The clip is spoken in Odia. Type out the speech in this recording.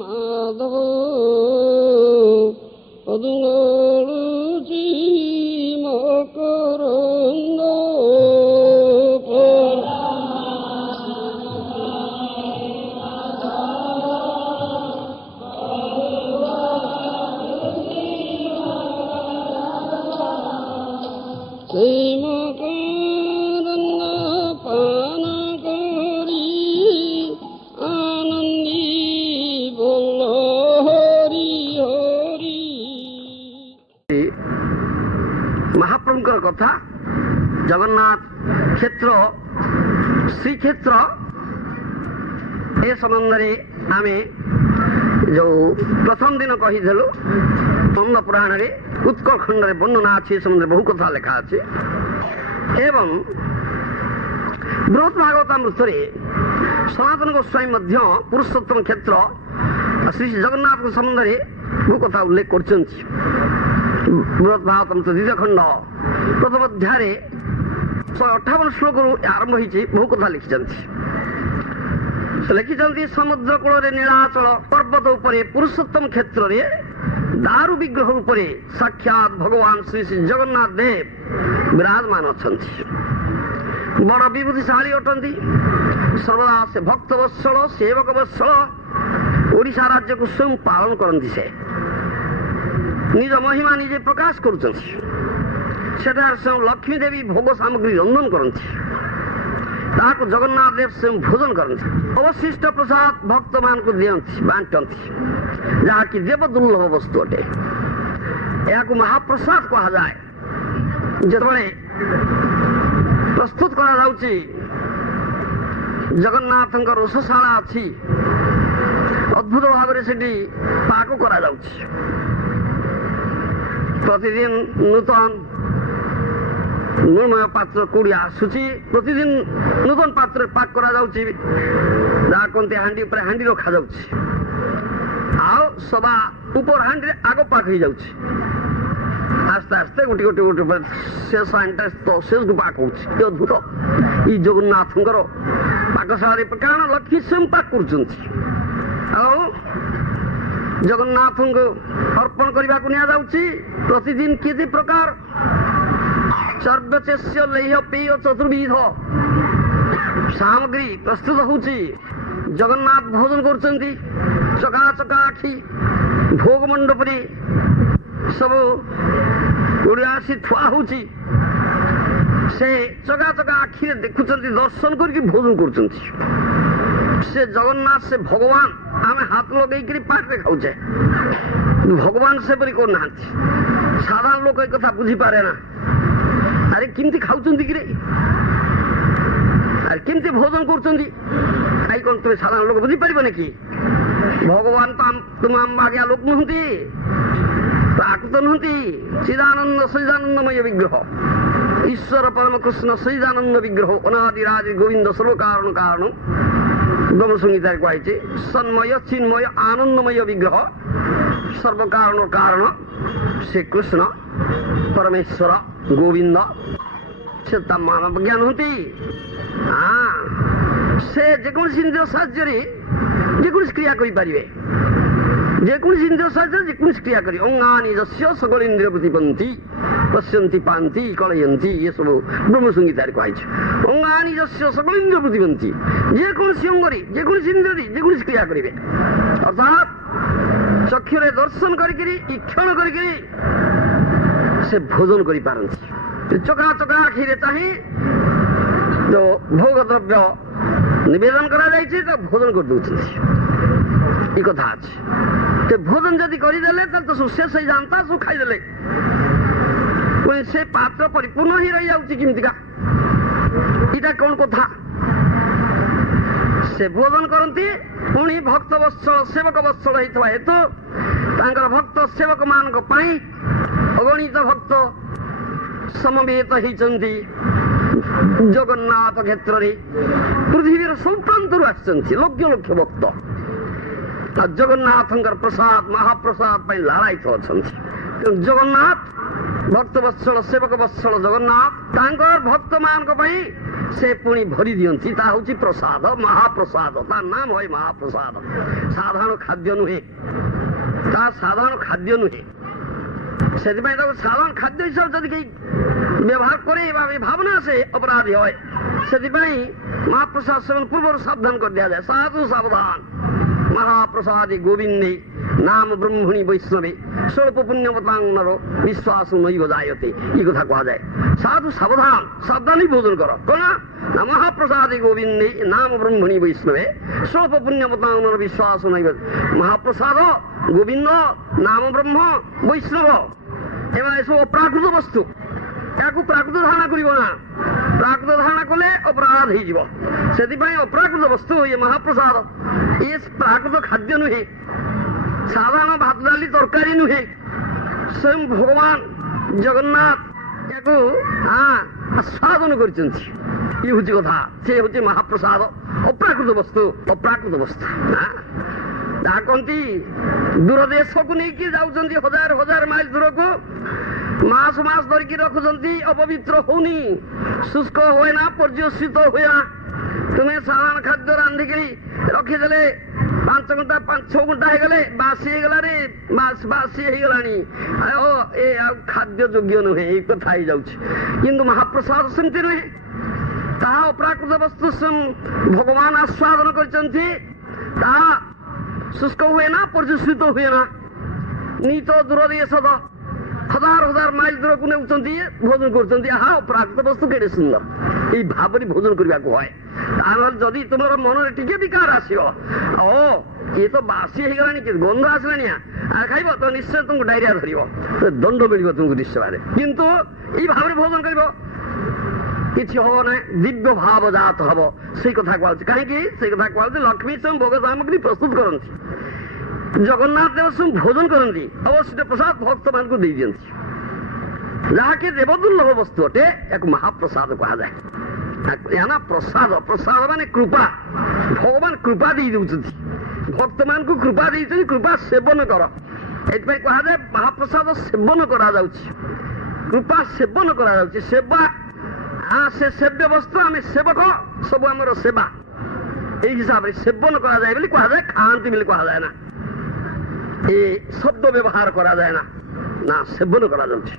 মাধব পদুঙুচি মকরন্দ সেই মকরন্দ পান করি আনন্দী বল হরি হরি। মহাপ্রভুঙ্কর কথা জগন্নাথ ক্ষেত্র শ্রীক্ষেତ୍ର ଏ ସମ୍ବନ୍ଧରେ ଆମେ ଯୋଉ ପ୍ରଥମ ଦିନ କହିଥିଲୁ ସ୍କନ୍ଦ ପୁରାଣରେ ଉତ୍କଳ ଖଣ୍ଡରେ ବର୍ଣ୍ଣନା ଅଛି, ଏ ସମ୍ବନ୍ଧରେ ବହୁ କଥା ଲେଖା ଅଛି। ଏବଂ ବୃହତ୍ ଭାଗବତାମୃତରେ ସନାତନ ଗୋସ୍ୱାମୀ ମଧ୍ୟ ପୁରୁଷୋତ୍ତମ କ୍ଷେତ୍ର ଶ୍ରୀ ଜଗନ୍ନାଥଙ୍କ ସମ୍ବନ୍ଧରେ ବହୁ କଥା ଉଲ୍ଲେଖ କରିଛନ୍ତି। ବୃହତ୍ ଭାଗବତାମୃତ ଦ୍ୱିତୀୟ ଖଣ୍ଡ ପ୍ରଥମ ଅଧ୍ୟାୟରେ 158 ଶ୍ଲୋକରୁ ଆରମ୍ଭ ହୋଇଛି, ବହୁ କଥା ଲେଖିଛନ୍ତି। ଲେଖିଛନ୍ତି ସମୁଦ୍ର କୂଳରେ ନୀଳାଚଳ ପର୍ବତ ଉପରେ ପୁରୁଷୋତ୍ତମ କ୍ଷେତ୍ରରେ ଦାରୁ ବିଗ୍ରହ ଉପରେ ସାକ୍ଷାତ ଭଗବାନ ଶ୍ରୀ ଶ୍ରୀ ଜଗନ୍ନାଥ ଦେବ ବିରାଜମାନ ଅଛନ୍ତି। ବଡ଼ ବିଭୂତିଶାଳୀ ଅଟନ୍ତି। ସର୍ବଦା ସେ ଭକ୍ତ ବତ୍ସଳ ସେବକ ବତ୍ସଳ ଓଡ଼ିଶା ରାଜ୍ୟକୁ ସ୍ୱୟଂ ପାଳନ କରନ୍ତି। ସେ ନିଜ ମହିମା ନିଜେ ପ୍ରକାଶ କରୁଛନ୍ତି। ସେଠାରେ ସ୍ୱୟଂ ଲକ୍ଷ୍ମୀ ଦେବୀ ଭୋଗ ସାମଗ୍ରୀ ରନ୍ଧନ କରନ୍ତି, ତାହାକୁ ଜଗନ୍ନାଥ ଦେବ ସ୍ୱୟଂ ଭୋଜନ କରନ୍ତି। ଅବଶିଷ୍ଟ ପ୍ରସାଦ ଭକ୍ତମାନଙ୍କୁ ଦିଅନ୍ତି, ବାଣ୍ଟନ୍ତି, ଯାହାକି ଦେବ ଦୁର୍ଲଭ ବସ୍ତୁ ଅଟେ। ଏହାକୁ ମହାପ୍ରସାଦ କୁହାଯାଏ। ଯେତେବେଳେ ପ୍ରସ୍ତୁତ କରାଯାଉଛି, ଜଗନ୍ନାଥଙ୍କ ରୋଷଶାଳା ଅଛି, ଅଦ୍ଭୁତ ଭାବରେ ସେଠି ପାକ କରାଯାଉଛି। ପ୍ରତିଦିନ ନୂତନ ମୃଣ୍ମୟ ପାତ୍ର କୋଡ଼ି ଆସୁଛି, ପ୍ରତିଦିନ ନୂତନ ପାତ୍ରରେ ପାକ କରାଯାଉଛି, ଯାହା କହନ୍ତି ହାଣ୍ଡି ଉପରେ ହାଣ୍ଡି ରଖାଯାଉଛି, ଆଉ ସବା ଉପର ହାଣ୍ଡିରେ ଆଗ ପାକ ହେଇଯାଉଛି। ଆସ୍ତେ ଆସ୍ତେ ଗୋଟି ଗୋଟି ଗୋଟି ଶେଷ ହାଣ୍ଡିଟା ଶେଷକୁ ପାକ ହଉଛି। ଏ ଅଦ୍ଭୁତ ଏଇ ଜଗନ୍ନାଥଙ୍କର ପାକଶାଳାରେ, କାରଣ ଲକ୍ଷ୍ମୀ ସ୍ୱୟଂ ପାକ କରୁଛନ୍ତି। ଆଉ ଜଗନ୍ନାଥଙ୍କୁ ଅର୍ପଣ କରିବାକୁ ନିଆଯାଉଛି। ପ୍ରତିଦିନ କେତେ ପ୍ରକାର ସର୍ବଚେଷ୍ୟ ଲେହ୍ୟ ପେୟ ଚତୁର୍ବିଧ ସାମଗ୍ରୀ ପ୍ରସ୍ତୁତ ହଉଛି। ଜଗନ୍ନାଥ ଭୋଜନ କରୁଛନ୍ତି। ଚକା ଚକା ଆଖି ଭୋଗ ମଣ୍ଡପରେ ସବୁ ଓଡ଼ିଆ ଆସି ଥୁଆ ହଉଛି। ସେ ଚକା ଚକା ଆଖିରେ ଦେଖୁଛନ୍ତି, ଦର୍ଶନ କରିକି ଭୋଜନ କରୁଛନ୍ତି। ସେ ଜଗନ୍ନାଥ, ସେ ଭଗବାନ। ଆମେ ହାତ ଲଗେଇକିରି ପାଟିରେ ଖାଉଛେ, ଭଗବାନ ସେପରି କରୁନାହାନ୍ତି। ସାଧାରଣ ଲୋକ ଏ କଥା ବୁଝିପାରେ ନା। ଆରେ କେମିତି ଖାଉଛନ୍ତି କିରେ, ଆରେ କେମିତି ଭୋଜନ କରୁଛନ୍ତି, କାହିଁ କ'ଣ ତୁମେ ସାଧାରଣ ଲୋକ ବୁଝିପାରିବନି କି? ଭଗବାନ ତ ତୁମ ଆମ ଆଜ୍ଞା ଲୋକ ନୁହନ୍ତି, ପ୍ରାକୃତ ନୁହନ୍ତି। ଚିଦାନନ୍ଦ ସଚିଦାନନ୍ଦମୟ ବିଗ୍ରହ, ଈଶ୍ୱର ପରମ କୃଷ୍ଣ ସଚିଦାନନ୍ଦ ବିଗ୍ରହ, ଅନାଦିରାଜ ଗୋବିନ୍ଦ ସର୍ବକାରଣ କାରଣ। ବ୍ରହ୍ମସଂହିତାରେ କୁହାଯାଇଛି ସନ୍ମୟ ଚିନ୍ମୟ ଆନନ୍ଦମୟ ବିଗ୍ରହ, ସର୍ବକାରଣ କାରଣ ସେ କୃଷ୍ଣ ପରମେଶ୍ୱର ଗୋବିନ୍ଦ। ସେ ତା ମାନବ ଜ୍ଞାନ ନୁହନ୍ତି। ସେ ଯେକୌଣସି ଇନ୍ଦ୍ରିୟ ସାହାଯ୍ୟରେ ଯେକୌଣସି କ୍ରିୟା କରିପାରିବେ, ଯେକୌଣସି ଇନ୍ଦ୍ରିୟ ସାହାଯ୍ୟରେ ଯେକୌଣସି କ୍ରିୟା କରି। ଅଙ୍ଗାନି ଯସ୍ୟ ସକଳ ଇନ୍ଦ୍ରିୟ ପ୍ରତିପନ୍ତି ପଶ୍ୟନ୍ତି ପାନ୍ତି କଳୟନ୍ତି, ଏସବୁ ବ୍ରହ୍ମସଂହିତାରେ କୁହାଯାଇଛି। ଅଙ୍ଗାନି ଯସ୍ୟ ସକଳ ଇନ୍ଦ୍ରିୟ ପ୍ରତିପନ୍ତି, ଯେକୌଣସି ଅଙ୍ଗରେ ଯେକୌଣସି ଇନ୍ଦ୍ରିୟରେ ଯେକୌଣସି କ୍ରିୟା କରିବେ। ଅର୍ଥାତ୍ ଚକ୍ଷୁରେ ଦର୍ଶନ କରିକିରି ଇକ୍ଷଣ କରିକିରି ସେ ଭୋଜନ କରିପାରନ୍ତି। ଚକା ଚକା ଆଖିରେ ଚାହିଁ ଯୋଉ ଭୋଗ ଦ୍ରବ୍ୟ ନିବେଦନ କରାଯାଇଛି, ତ ଭୋଜନ କରିଦଉଛନ୍ତି। ଏ କଥା ଅଛି। ସେ ଭୋଜନ ଯଦି କରିଦେଲେ ତାହେଲେ ତ ସବୁ ଶେଷ ହେଇଯାଆନ୍ତା, ସବୁ ଖାଇଦେଲେ। ପୁଣି ସେ ପାତ୍ର ପରିପୂର୍ଣ୍ଣ ହିଁ ରହିଯାଉଛି କେମିତିକା? ଏଇଟା କ'ଣ କଥା? ସେ ଭୋଜନ କରନ୍ତି, ପୁଣି ଭକ୍ତ ବତ୍ସଳ ସେବକ ବତ୍ସଳ ହେଇଥିବା ହେତୁ ତାଙ୍କର ଭକ୍ତ ସେବକ ମାନଙ୍କ ପାଇଁ ଅଗଣିତ ଭକ୍ତ ସମବେତ ହେଇଛନ୍ତି ଜଗନ୍ନାଥ କ୍ଷେତ୍ରରେ। ପୃଥିବୀର ସବୁ ପ୍ରାନ୍ତରୁ ଆସିଛନ୍ତି ଲକ୍ଷ ଲକ୍ଷ ଭକ୍ତ। ଜଗନ୍ନାଥଙ୍କର ପ୍ରସାଦ ମହାପ୍ରସାଦ ପାଇଁ ଲାଳାୟିତ ଅଛନ୍ତି। ତେଣୁ ଜଗନ୍ନାଥ ଭକ୍ତ ବତ୍ସଳ ସେବକ ବତ୍ସଳ ଜଗନ୍ନାଥ ତାଙ୍କର ଭକ୍ତ ମାନଙ୍କ ପାଇଁ से पुणी भरी दियंती ता होची प्रसाद महाप्रसाद ता नाम होय महाप्रसाद साधारण खाद्य नुहे ता साधारण खाद्य नुहे सेदिपाई ताको साधारण खाद्य हिसाब जदि केही व्यवहार करे बा भावना से अपराधी होय सेदिपाई महाप्रसाद सेवन पूर्व सावधान कर दिया जाए साधु सावधान महाप्रसादे गोविंदे नाम ब्रह्मणि वैष्णवे स्वल्प पुण्यवतांग नरो विश्वास नैव जायते ये कथा कहा जाए साधु सावधान सावधानी भोजन करो कोना महाप्रसादे गोविंदे नाम ब्रह्मणि वैष्णवे स्वल्प पुण्यवतांग नरो विश्वास नैव महाप्रसाद गोविंद नाम ब्रह्म वैष्णव एवं एसब अप्राकृत वस्तु याकू प्राकृत धारणा करिब ना प्राकृत धारणा कले अपराध हो जीव सेदिपाई अप्राकृत वस्तु ये महाप्रसाद ये प्राकृत खाद्य नुहे साधारण भात डाली तरकारी नुहे स्वयं भगवान जगन्नाथ याकू आस्वादन करछन्ति ये होची कथा से होची महाप्रसाद अप्राकृत वस्तु कहती दूर देश को लेकिन जाऊँगी हजार हजार माइल दूर को मास मास धरिकी रखुंट अपवित्र होनी शुष्क हुए ना पर्यवसित हुए ना तुम्हें साधारण खाद्य रांधिक रखीदे 5 घंटा 5-6 घंटा हो गले बासी होगला रे बासी होगला खाद्य योग्य नुहे ये कथा ही जाऊँगी किंतु महाप्रसाद सेमती नुहे ताहा अप्राकृत वस्तु भगवान आस्वादन करछन्ति ताहा शुष्क हुए ना पर्यवसित हुए ना नीत दूर देश हजार हजार माइल दूर को नेउछन्ति भोजन करछन्ति प्राकृत वस्तु केडे सुंदर ये भावरी भोजन करबा को है जदि तुम मन में टिके विकार आसो ये तो बासी हो गलानी गंध आसलानी खाइब तो निश्चय तुमको डायरिया धर दंड मिल तुमको निश्चय किंतु ये भाव भोजन कर किसी हम ना दिव्य भाव जात हम से कथा कहूँ कहीं कथा कहूँ लक्ष्मी स्वयं भोग सामग्री प्रस्तुत करती जगन्नाथ देव स्वयं भोजन करती अवश्य प्रसाद भक्त मान को दे दियंती जहाँकि देवदुर्लभ वस्तु अटे एक महाप्रसाद कहा जाए ना प्रसाद प्रसाद माने कृपा भगवान कृपा दे दूसरी भक्त मान को कृपा दे कृपा सेवन कर कहा जाए महाप्रसाद सेवन करा कृपा सेवन करा सेवा से सेव्य वस्तु आम सेवक सब आम सेवा यही हिसाब से सेवन करा जाए कहा जाए खाती बोली कहा जाए ना ये शब्द व्यवहार करा जाए ना सेवन करा जाउछि